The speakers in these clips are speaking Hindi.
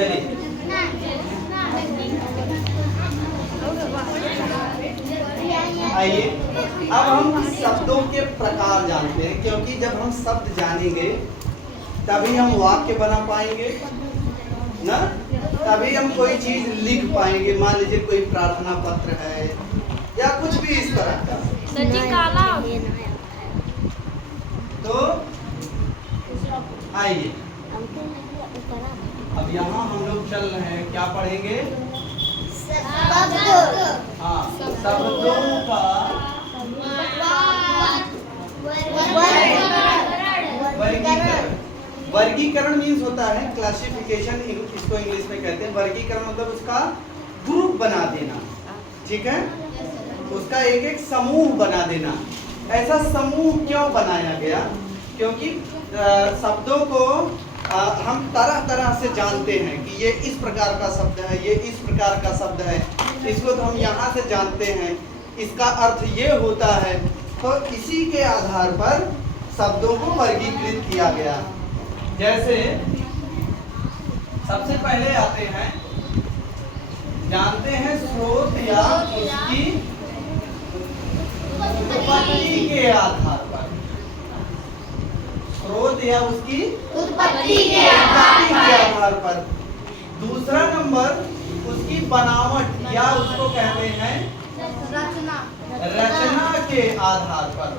चलिए आइए, अब हम शब्दों के प्रकार जानते हैं, क्योंकि जब हम शब्द जानेंगे तभी हम वाक्य बना पाएंगे ना, तभी हम कोई चीज लिख पाएंगे। मान लीजिए कोई प्रार्थना पत्र है या कुछ भी इस तरह का। तो आइए, अब यहाँ हम लोग चल रहे हैं, क्या पढ़ेंगे? हाँ, शब्दों का वर्गीकरण। वर्गीकरण मीन्स होता है क्लासिफिकेशन, इसको इंग्लिश में कहते हैं। वर्गीकरण मतलब उसका ग्रुप बना देना, ठीक है, उसका एक एक समूह बना देना। ऐसा समूह क्यों बनाया गया? क्योंकि शब्दों को हम तरह तरह से जानते हैं कि ये इस प्रकार का शब्द है, ये इस प्रकार का शब्द है, इसको तो हम यहाँ से जानते हैं, इसका अर्थ ये होता है। तो इसी के आधार पर शब्दों को वर्गीकृत किया गया। जैसे सबसे पहले आते हैं, जानते हैं स्रोत या उसकी उत्पत्ति के आधार पर। स्रोत या उसकी उत्पत्ति के आधार पर। दूसरा नंबर उसकी बनावट या उसको कहते हैं रचना के आधार पर।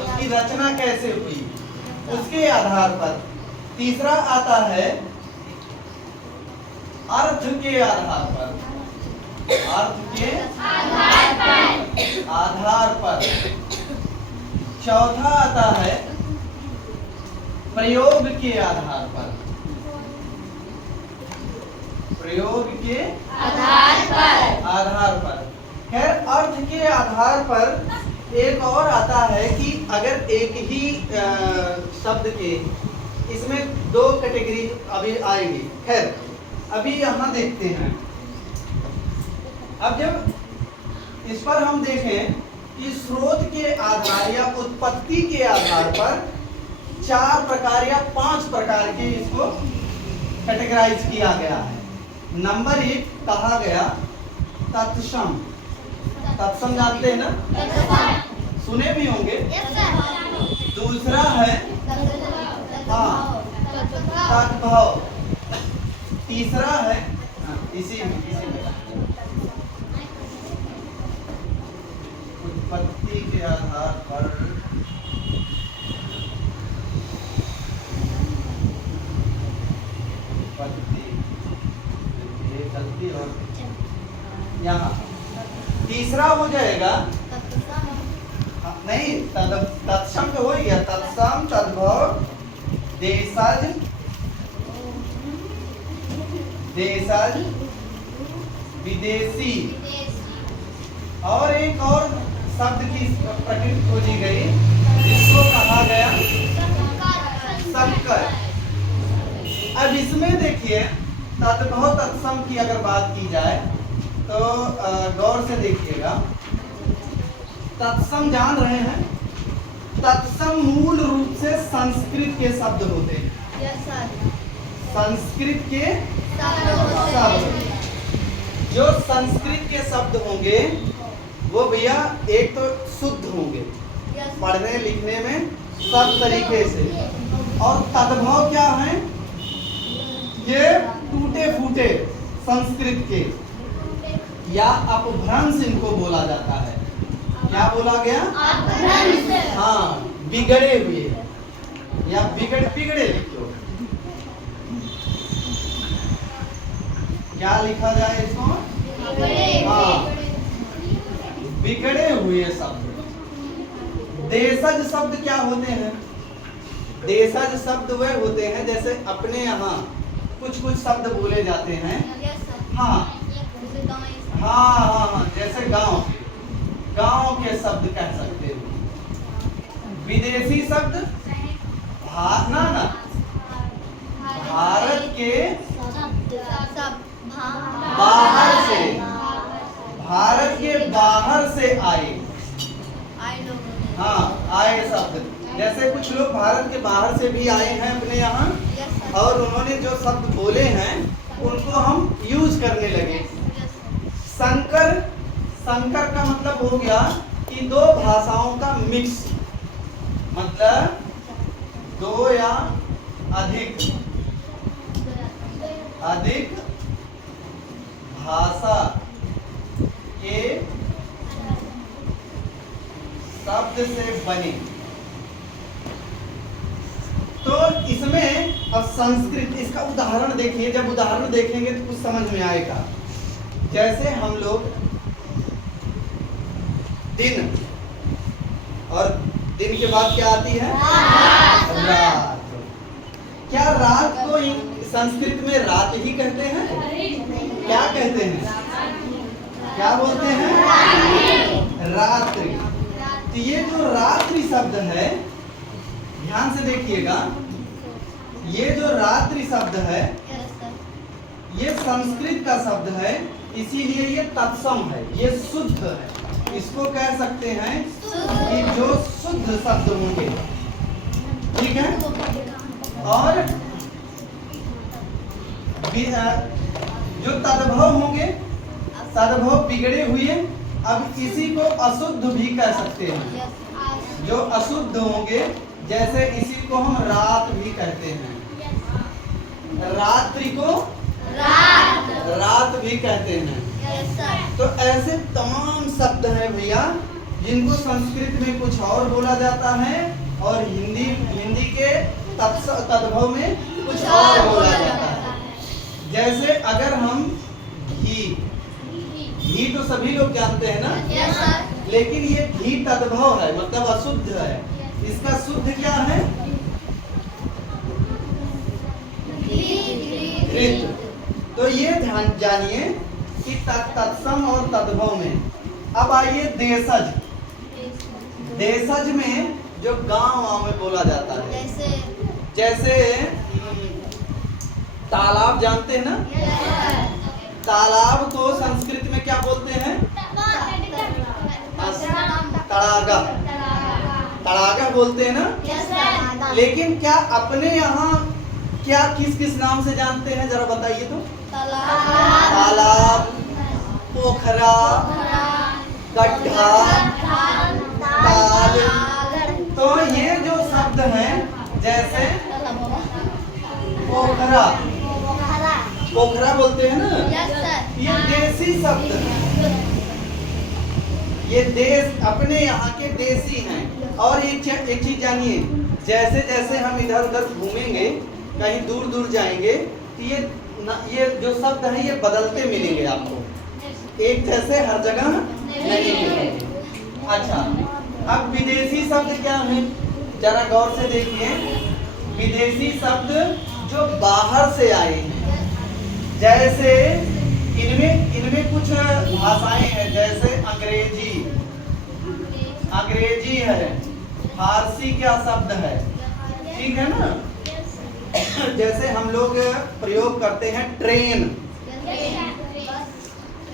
उसकी रचना कैसे हुई उसके आधार पर। तीसरा आता है अर्थ के आधार पर। अर्थ के आधार पर। चौथा आता है प्रयोग के आधार पर। प्रयोग के आधार पर। खैर, अर्थ के आधार पर एक और आता है कि अगर एक ही शब्द के, इसमें दो कैटेगरी अभी आएगी। खैर, अभी यहाँ देखते हैं। अब जब इस पर हम देखें कि स्रोत के आधार या उत्पत्ति के आधार पर 4 प्रकार या 5 प्रकार के इसको कैटेगराइज किया गया है। नंबर 1 कहा गया तत्सम। तत्सम जानते हैं ना, सुने भी होंगे। दूसरा है तद्भव। तीसरा है इसी में उत्पत्ति के आधार पर उत्पत्ति और यहाँ तीसरा हो जाएगा नहीं, तत्सम तो हो गया। तत्सम, तद्भव, देशज, विदेशी। और एक और शब्द की प्रकृति खोजी गई जिसको कहा गया संकर। अब इसमें देखिए, तद्भव तत्सम की अगर बात की जाए तो गौर से देखिएगा। तत्सम जान रहे हैं, तत्सम मूल रूप से संस्कृत के शब्द होते हैं। संस्कृत के शब्द, जो संस्कृत के शब्द होंगे वो भैया एक तो शुद्ध होंगे, पढ़ने लिखने में सब तरीके से। और तद्भव क्या है? ये टूटे फूटे संस्कृत के या अपभ्रंश इनको बोला जाता है। क्या बोला गया? हाँ, बिगड़े हुए या बिगड़े लिखो। क्या लिखा जाए इसको? हाँ, बिगड़े हुए शब्द। देशज शब्द क्या होते हैं? देशज शब्द वे होते हैं जैसे अपने यहाँ कुछ कुछ शब्द बोले जाते हैं। हाँ हाँ हाँ हाँ, जैसे गांव के शब्द कह सकते हो। विदेशी शब्द भारत के बाहर से आए। हाँ, आए शब्द। जैसे कुछ लोग भारत के बाहर से भी आए हैं अपने यहाँ, और उन्होंने जो शब्द बोले हैं उनको हम यूज करने लगे। संकर, संकर का मतलब हो गया कि दो भाषाओं का मिक्स, मतलब दो या अधिक भाषा के शब्द से बने। तो इसमें अब संस्कृत, इसका उदाहरण देखिए, जब उदाहरण देखेंगे तो कुछ समझ में आएगा। जैसे हम लोग दिन, और दिन के बाद क्या आती है? रात। क्या रात को संस्कृत में रात ही कहते हैं? क्या कहते हैं? क्या बोलते हैं? रात्रि। तो ये जो रात्रि शब्द है, ध्यान से देखिएगा, ये जो रात्रि शब्द है ये संस्कृत का शब्द है, इसीलिए ये तत्सम है, ये शुद्ध है। इसको कह सकते हैं कि जो शुद्ध शब्द होंगे, ठीक है। और जो तद्भव होंगे, तद्भव बिगड़े हुए, अब इसी को अशुद्ध भी कह सकते हैं। जो अशुद्ध होंगे, जैसे इसी को हम रात भी कहते हैं, रात्रि को रात भी कहते हैं। तो ऐसे तमाम शब्द हैं भैया, जिनको संस्कृत में कुछ और बोला जाता है और हिंदी के तद्भव में कुछ और बोला जाता है। जैसे अगर हम घी तो सभी लोग जानते हैं ना, लेकिन ये घी तद्भव है, मतलब अशुद्ध है। इसका शुद्ध क्या है? घृत। तो ये ध्यान जानिए कि तत्सम और तद्भव में। अब आइए देशज। देशज में जो गांव में बोला जाता है, जैसे तालाब जानते हैं ना? तालाब को संस्कृत में क्या बोलते हैं? तड़ागा। तड़ागा बोलते हैं ना? लेकिन क्या अपने यहाँ क्या किस किस नाम से जानते हैं, जरा बताइए तो। तालाब, पोखरा, गड्ढा, ताल। तो ये जो शब्द हैं, जैसे पोखरा, पोखरा बोलते हैं ना, ये देसी शब्द है। ये देश, अपने यहाँ के देसी हैं। और एक चीज जानिए, जैसे जैसे हम इधर उधर घूमेंगे, कहीं दूर दूर जाएंगे, तो ये जो शब्द हैं ये बदलते मिलेंगे आपको, एक जैसे हर जगह नहीं मिलेंगे। अच्छा, अब विदेशी शब्द क्या है, जरा गौर से देखिए। विदेशी शब्द जो बाहर से आए हैं, जैसे इनमें कुछ भाषाएं हैं, जैसे अंग्रेजी है, फारसी क्या शब्द है, ठीक है ना। जैसे हम लोग प्रयोग करते हैं ट्रेन,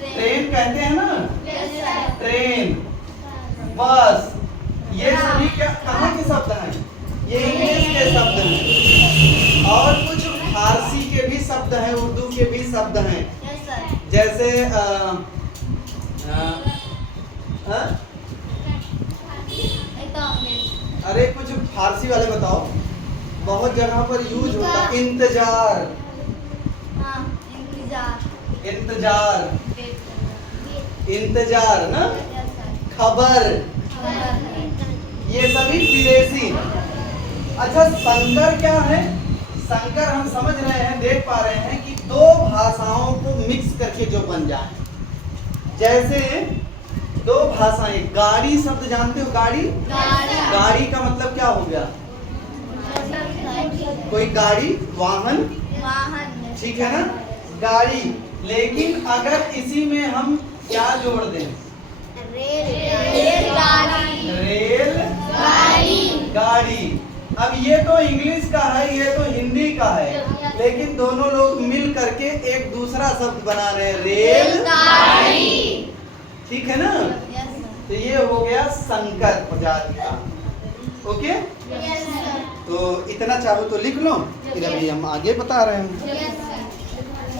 ट्रेन कहते हैं ना, ट्रेन, बस, ये सभी क्या कहाँ के शब्द हैं? ये इंग्लिश के शब्द हैं। और कुछ फारसी के भी शब्द हैं, उर्दू के भी शब्द हैं, जैसे अरे कुछ फारसी वाले बताओ, बहुत जगह पर यूज होता है। इंतजार, इंतजार ना, खबर, ये सभी विदेशी। अच्छा, संकर क्या है? संकर हम समझ रहे हैं, देख पा रहे हैं कि दो भाषाओं को मिक्स करके जो बन जाए। जैसे दो भाषाएं, गाड़ी शब्द जानते हो? गाड़ी का मतलब क्या हो गया? कोई गाड़ी, वाहन, ठीक है ना, गाड़ी। लेकिन अगर इसी में हम क्या जोड़ दें? रेल गाड़ी। अब ये तो इंग्लिश का है, ये तो हिंदी का है, लेकिन दोनों लोग मिल करके एक दूसरा शब्द बना रहे हैं, रेल गाड़ी, ठीक है ना। तो ये हो गया संकर प्रजाति का। ओके, तो इतना चाहो तो लिख लो, फिर अभी हम आगे बता रहे हैं।